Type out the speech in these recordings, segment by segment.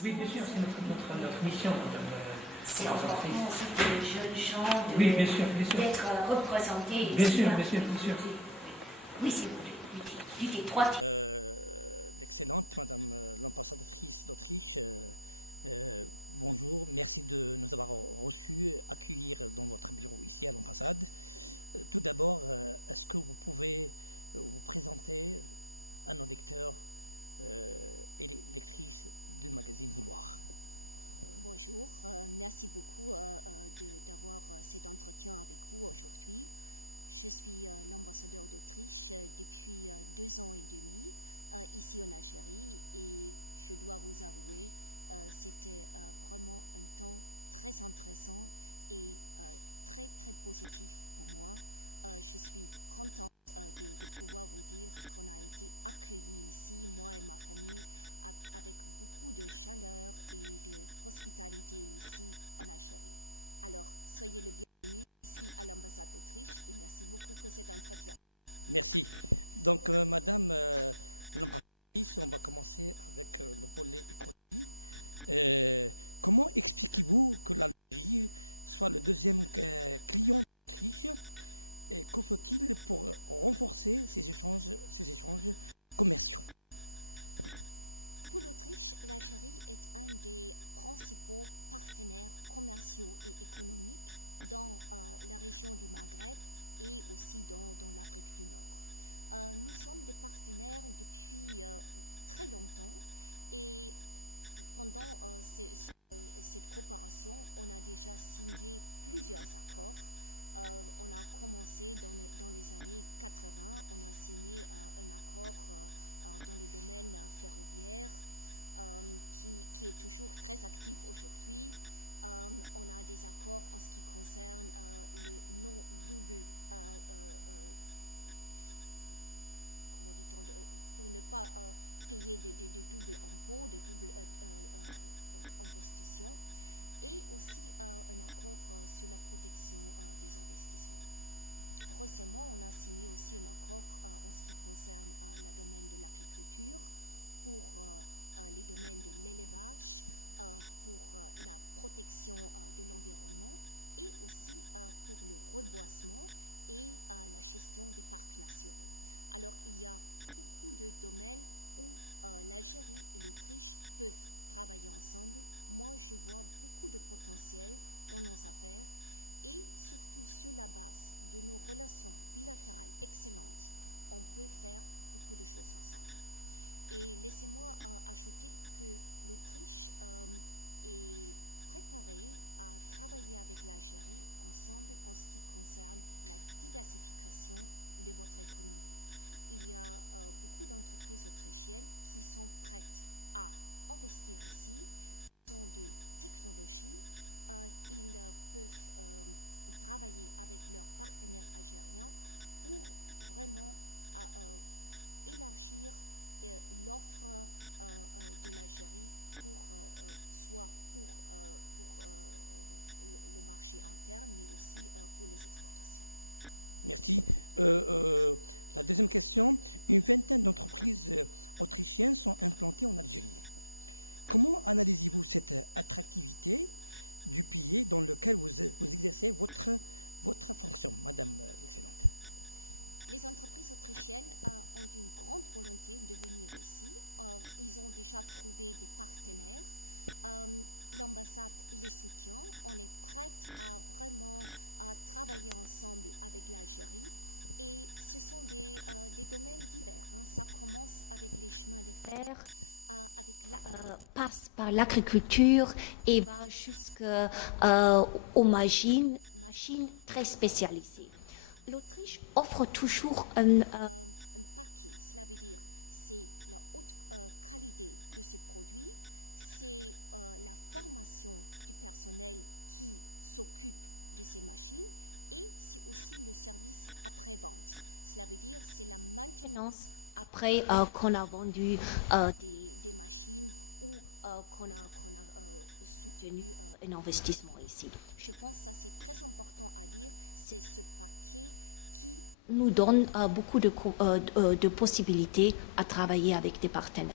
Oui, bien sûr, c'est notre mission. C'est important aussi que les jeunes gens Oui, bien sûr, d'être représentés. Bien ici, sûr, hein. bien sûr, bien sûr. Oui, c'est du trois. L'excellente Madame l'ambassadrice d'Autriche, bonjour, merci de nous avoir reçus, accueillir dans votre bureau ici à l'ambassade. Tout d'abord, est-ce que vous pouvez vous présenter à nos lecteurs et les lectrices du magazine Vouloir? Bonjour, merci beaucoup d'avoir cet entretien avec vous aujourd'hui. Je suis l'ambassadeur d'Autriche depuis 2 ans et demi ici en Algérie et je dois vous avouer, c'était vraiment un temps très intéressant et très très positif pour moi. Je suis contente de pouvoir vous dire qu'on a été accueillis ici, moi et ma famille, avec beaucoup de chaleur et de hospitalité ici en Algérie. Alors, soyez le bienvenu ici à l'ambassade d'Autriche et merci beaucoup pour cet entretien. Merci. Donc, Madame l'ambassadrice, on va commencer avec le volet économie. Comment expliquez-vous que l'Algérie soit le deuxième client d'Autriche? Et que faut-il pour renforcer ces échanges commerciaux? Pour l'Autriche, l'Algérie est un des principaux partenaires commerciaux et économiques dans la région du Maghreb et aussi dans l'Afrique du Nord. Nous sommes des partenaires depuis très longtemps et pendant cette coopération, on a déjà signé plusieurs accords. On a commencé dans les années 80, on a signé un accord dans le domaine ferroviaire qui est toujours très actif aujourd'hui. On a des accords en ce qui concerne le non-double, comment dit-on, pour ne pas payer de double impôt, de double imposition, et aussi un accord sur la protection des investissements. Récemment, on a signé aussi un accord en ce qui concerne le domaine de l'agriculture, pour les domaines de l'élevage, pour la protection de l'environnement et aussi pour le reboisement et la gestion des parcs nationaux. Alors, il y a beaucoup de domaines où l'Algérie et l'Autriche peuvent travailler ensemble. Moi, je vois beaucoup de potentiel dans nos affaires et surtout sur la base de nos relations bilatérales excellentes, on peut faire beaucoup de choses ensemble. Et laissez-moi ajouter que l'Autriche est préparée à travailler avec l'Algérie ensemble en ce qui concerne la diversification de votre économie. Il y a beaucoup d'entreprises autrichiennes qui sont prêtes à investir ici, qui ont de technologies, ils peuvent travailler avec leurs partenaires algériens pour vraiment élargir l'offre de l'Algérie soit pour le marché interne, mais aussi pour les exportations. Merci. La deuxième question, une vingtaine d'entreprises autrichiennes sont implantées en Algérie. Comment analysez-vous cette attractivité du pays dans lequel vous exercez votre fonction, Madame l'excellente? Les entreprises autrichiennes ont une grande volonté de venir ici. Ils ont déjà trouvé des partenaires. L'ambassade les soutient. On est prête à vraiment travailler ensemble avec l'Algérie. Et ce sont des domaines divers. Ça commence avec les chemins de fer, passe par l'agriculture et va jusqu'aux machines très spécialisées. L'Autriche offre toujours un paquet, cela veut dire c'est la haute qualité de ces produits, c'est la formation du personnel qui s'occupe de ces machines et c'est aussi le service après-vente. Cela veut dire c'est la maintenance après qu'on a vendu des machines ou qu'on a soutenu un investissement ici. Je pense que ça c'est très important à dire, c'est ce paquet qui nous donne beaucoup de possibilités à travailler avec des partenaires.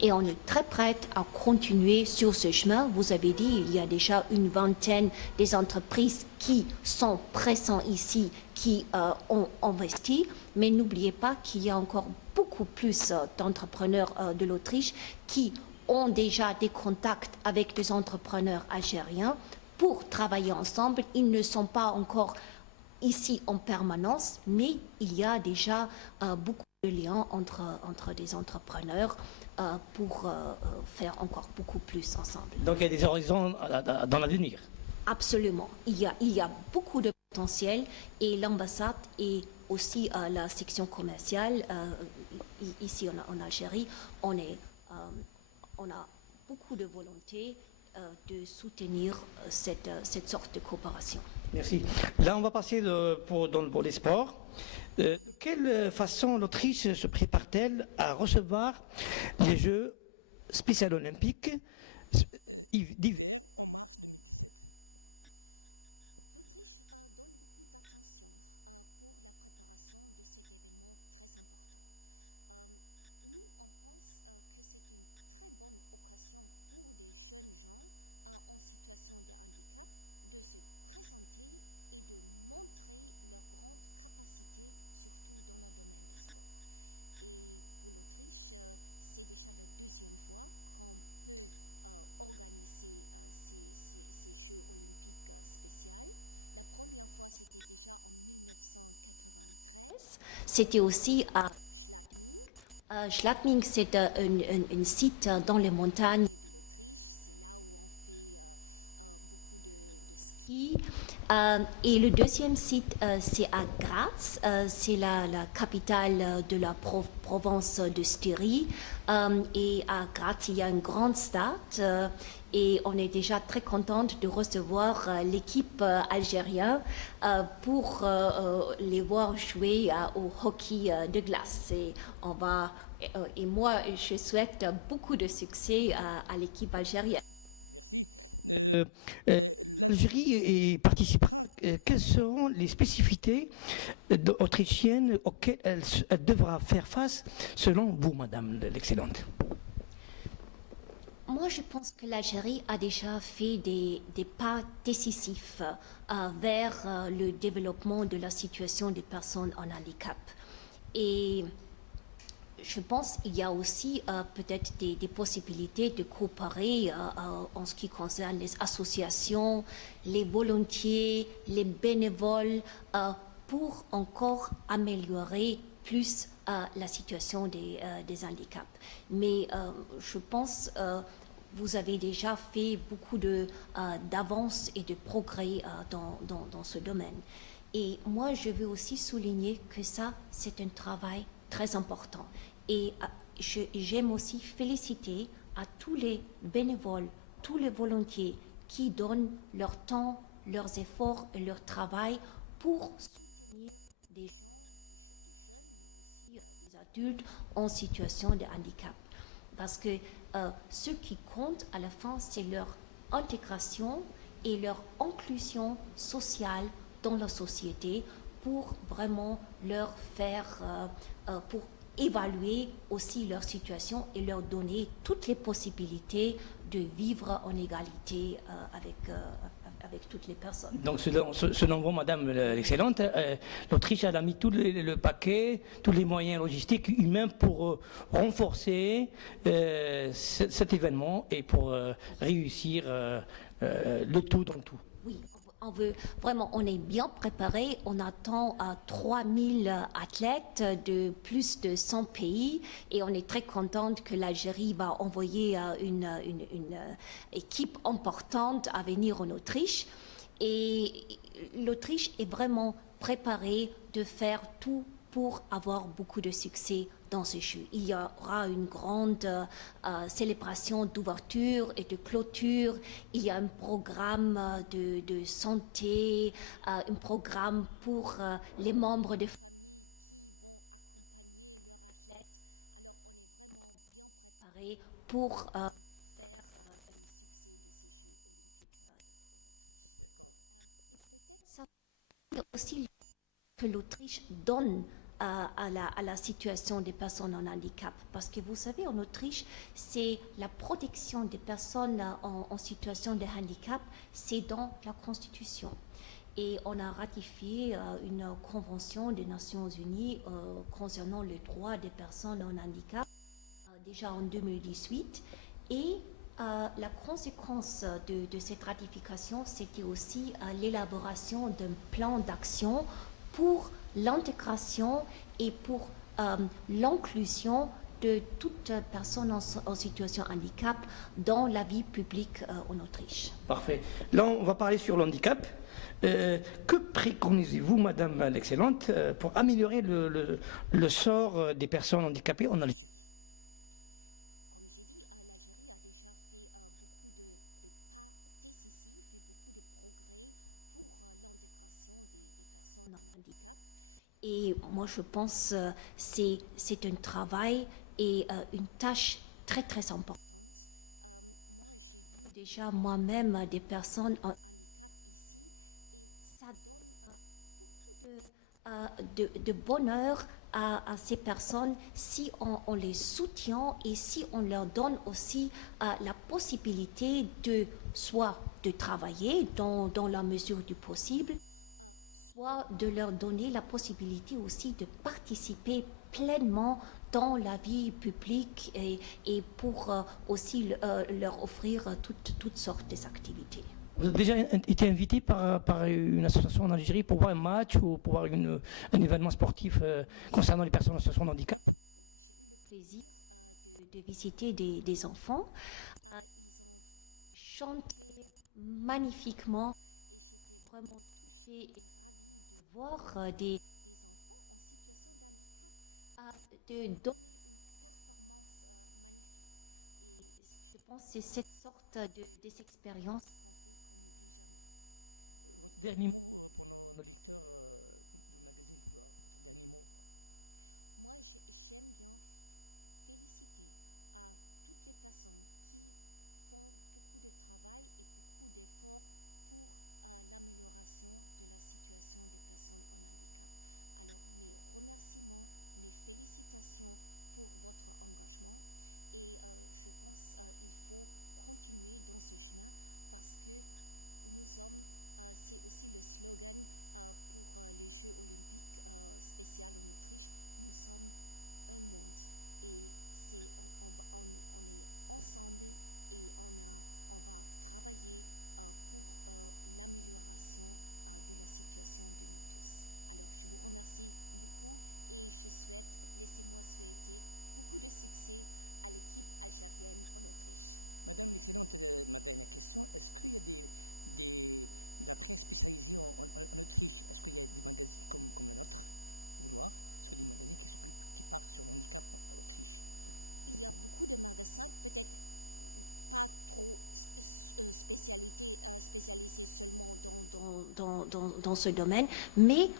Et on est très prête à continuer sur ce chemin. Vous avez dit, il y a déjà une vingtaine des entreprises qui sont présentes ici, qui ont investi. Mais n'oubliez pas qu'il y a encore beaucoup plus d'entrepreneurs de l'Autriche qui ont déjà des contacts avec des entrepreneurs algériens pour travailler ensemble. Ils ne sont pas encore ici en permanence, mais il y a déjà beaucoup de liens entre des entrepreneurs pour faire encore beaucoup plus ensemble. Donc il y a des horizons dans l'avenir. Absolument. Il y a beaucoup de potentiel et l'ambassade et aussi la section commerciale ici en Algérie, on a beaucoup de volonté de soutenir cette sorte de coopération. Merci. Là, on va passer pour les sports. De quelle façon l'Autriche se prépare-t-elle à recevoir les Jeux spéciaux olympiques d'hiver en mars 2017? L'Autriche donne beaucoup d'attention pour la préparation de cet événement très important. Nous, on pense que c'est une très bonne occasion pour des jeunes gens en situation de handicap de se présenter et de montrer leur grande capacité, surtout dans le domaine du sport. Et pour l'Autriche, c'est déjà la deuxième fois qu'on peut organiser ces Jeux olympiques spéciaux. La première fois, c'était déjà en 1993. C'était aussi à Schladming. Schladming, c'est un site dans les montagnes de l'Autriche. C'est là où on fait beaucoup de ski. Et le deuxième site, c'est à Graz. C'est la capitale de la province de Styrie. Et à Graz, il y a une grande stade. Et on est déjà très contente de recevoir l'équipe algérienne pour les voir jouer au hockey de glace. Et moi, je souhaite beaucoup de succès à l'équipe algérienne. Merci. L'Algérie participera. Quelles seront les spécificités autrichiennes auxquelles elle devra faire face, selon vous, Madame l'excellente? Moi, je pense que l'Algérie a déjà fait des pas décisifs vers le développement de la situation des personnes en handicap. Et je pense qu'il y a aussi peut-être des possibilités de coopérer en ce qui concerne les associations, les volontiers, les bénévoles, pour encore améliorer plus la situation des handicaps. Mais je pense vous avez déjà fait beaucoup d'avances et de progrès dans ce domaine. Et moi, je veux aussi souligner que ça, c'est un travail très important. Et j'aime aussi féliciter à tous les bénévoles, tous les volontiers qui donnent leur temps, leurs efforts et leur travail pour soutenir des gens, des jeunes, mais aussi des adultes en situation de handicap. Parce que ce qui compte à la fin, c'est leur intégration et leur inclusion sociale dans la société pour vraiment leur faire, pour évaluer aussi leur situation et leur donner toutes les possibilités de vivre en égalité avec toutes les personnes. Donc selon vous, Madame l'excellente, l'Autriche a mis tout le paquet, tous les moyens logistiques humains pour renforcer cet événement et pour réussir le tout dans le tout. Oui, on est bien préparé. On attend 3000 athlètes de plus de 100 pays et on est très contente que l'Algérie va envoyer une équipe importante à venir en Autriche. Et l'Autriche est vraiment préparée de faire tout pour avoir beaucoup de succès dans ce jeu. Il y aura une grande célébration d'ouverture et de clôture. Il y a un programme de santé, un programme pour les membres de famille qui vont accompagner leurs athlètes. Alors, on est vraiment bien préparé pour faire un succès de ces Jeux olympiques en Autriche. Et peut-être ça aussi que l'Autriche donne à la situation des personnes en handicap. Parce que vous savez, en Autriche, c'est la protection des personnes en situation de handicap, c'est dans la Constitution. Et on a ratifié une convention des Nations Unies concernant les droits des personnes en handicap déjà en 2018. Et la conséquence de cette ratification, c'était aussi l'élaboration d'un plan d'action pour l'intégration et pour l'inclusion de toute personne en situation de handicap dans la vie publique en Autriche. Parfait. Là, on va parler sur le handicap. Que préconisez-vous, Madame l'Excellente, pour améliorer le sort des personnes handicapées en Algérie? Comme j'ai dit, l'Algérie a déjà fait beaucoup de pas décisifs et beaucoup de progrès pour l'intégration des personnes en handicap. Et moi, je pense que c'est un travail et une tâche très, très importante. Moi, j'ai vu déjà moi-même des personnes en handicap ici et ça donne beaucoup de bonheur à ces personnes si on les soutient et si on leur donne aussi la possibilité soit de travailler dans la mesure du possible, soit de leur donner la possibilité aussi de participer pleinement dans la vie publique et pour aussi leur offrir toutes sortes d'activités. Vous avez déjà été invité par une association en Algérie pour voir un match ou pour voir un événement sportif concernant les personnes en situation de handicap? J'ai eu le plaisir de visiter des enfants. Ils ont chanté magnifiquement et j'étais vraiment touchée et ravie de voir des enfants en situation de handicap de donner une performance magnifique. Et je pense que c'est cette sorte d'expérience qu'on fait qu'on n'oublie jamais. Votre dernier mot pour nos lecteurs du magazine Pouvoir, votre dernier mot? Moi, j'aime bien féliciter à toutes les personnes qui font beaucoup de travail et beaucoup d'efforts pour l'amélioration de la situation des personnes en handicap. Alors, mes remerciements, mes félicitations pour votre engagement et je pense qu'il faut continuer dans ce chemin parce que nous sommes, c'est aussi le slogan pour les Jeux olympiques spéciaux en Autriche, nous sommes un monde et on est ensemble et on va travailler pour l'amélioration de la situation de nous tous. Alors, je vous remercie beaucoup et je souhaite, laissez-moi souhaiter beaucoup de succès à l'équipe algérienne en Autriche. Madame l'excellente, ma dernière question, est-ce qu'il y a de la presse spécialisée en Autriche? Est-ce qu'il y a des magazines comme la nôtre, Vouloir? Est-ce qu'il y a des magazines qui parlent sur le handicap en Autriche? Il y a beaucoup de magasins, peut-être pas trop spécialisés seulement dans ce domaine, mais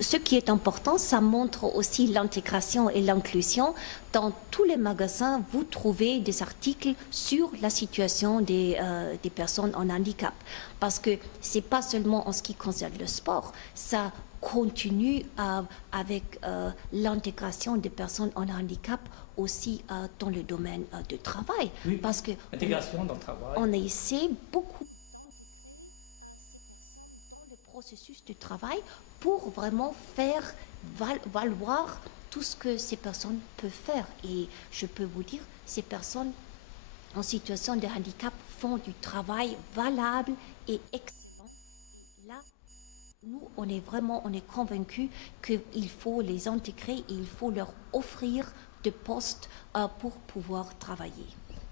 ce qui est important, ça montre aussi l'intégration et l'inclusion. Dans tous les magasins, vous trouvez des articles sur la situation des personnes en handicap. Parce que ce n'est pas seulement en ce qui concerne le sport, ça continue avec l'intégration des personnes en handicap aussi dans le domaine du travail. Oui, parce que l'intégration dans le travail. On essaie beaucoup d'intégrer ces personnes dans le processus du travail pour vraiment faire valoir tout ce que ces personnes peuvent faire. Et je peux vous dire, ces personnes en situation de handicap font du travail valable et excellent. Et là, nous, on est convaincus qu'il faut les intégrer et il faut leur offrir des postes pour pouvoir travailler.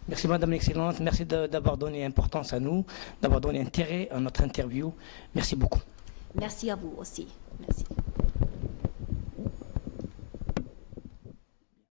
Merci Madame l'excellente, merci d'avoir donné importance à nous, d'avoir donné intérêt à notre interview. Merci beaucoup. Merci à vous aussi. Merci.